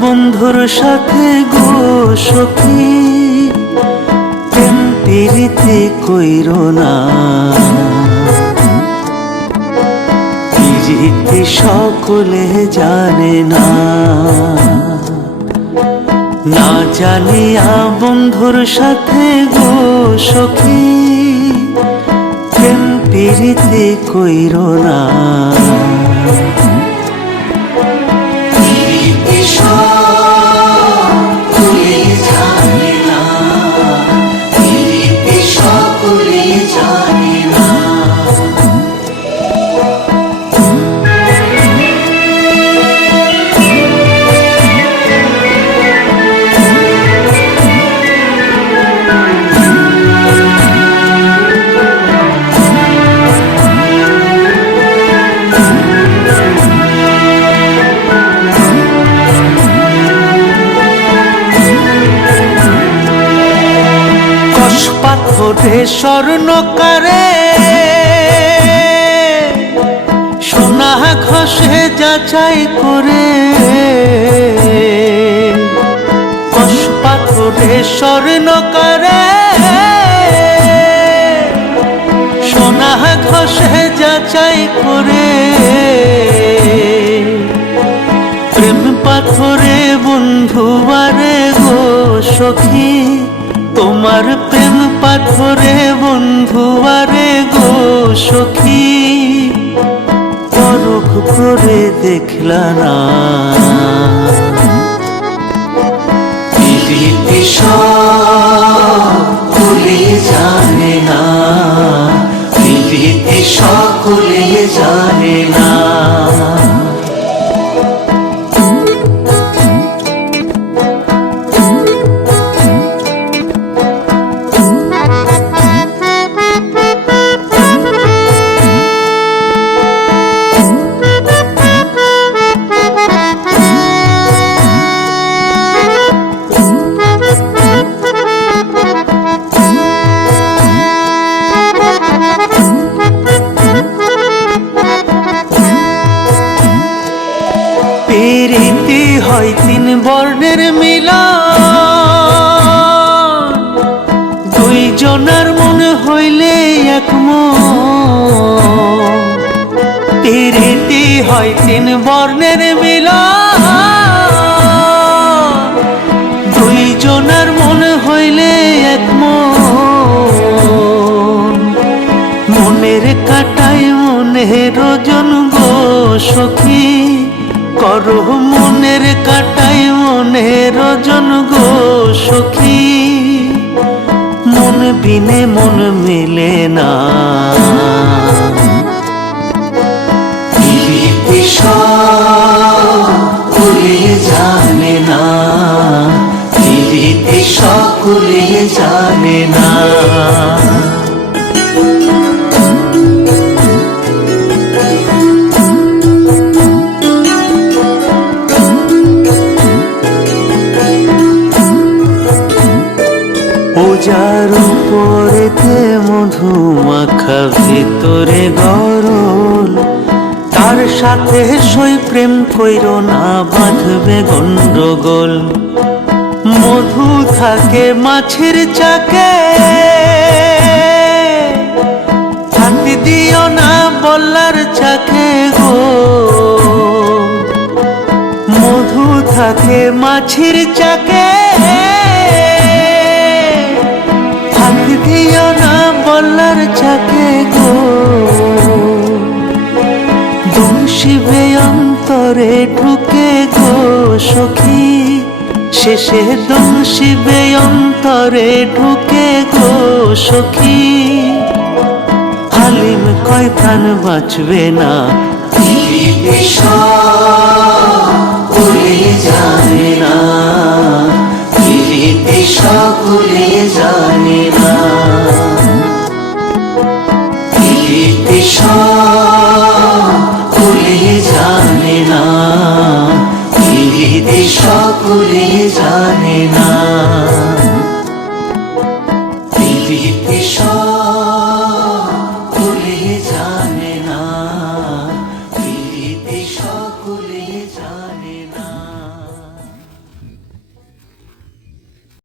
বন্ধুর সাথে গো সখী প্রেম পিরিতে কইর না। পিরিতে সকলে জানে না। না জানিয়া বন্ধুর সাথে গো সখী প্রেম পিরিতে কইর না। পাথরে স্বর্ণকারে। সোনা ঘষে যাচাই করে। কষ পাথরে স্বর্ণকারে। সোনা ঘষে যাচাই করে। প্রেম পাথরে বন্ধুবারে গো সখী, তোমার দেখলা না। হয় তিন বর্ণের মিলন। দুই জনার মনে হইলে এক পেরিতে হয় তিন বর্ণের মিলন। দুই জনার মনে হইলে এক মনের কাটাই মনের ওজন গো সখী। করো মনের কাটাই মনের ওজন গো সখী। মন বিনে মন মেলে না। জানে না। সকলে জানে না। পূজার উপরেতে মধু মাখা ভিতরে গরল। তার সাথে সই প্রেম কইর না, বাঁধবে গন্ডগোল। মধু থাকে মাছের চাকে। হাতি দিও না বল্লার চাকে গো। মধু থাকে মাছের চাকে। দিও না বল্লার চাকে গো। শিবে অন্তরে ঢুকে গো সখী। শেষে দম শিবে অন্তরে ঢুকে গো সখী। হালিম কয় প্রাণ বাঁচবে না। জানে না। জানে না সকলে জানে না।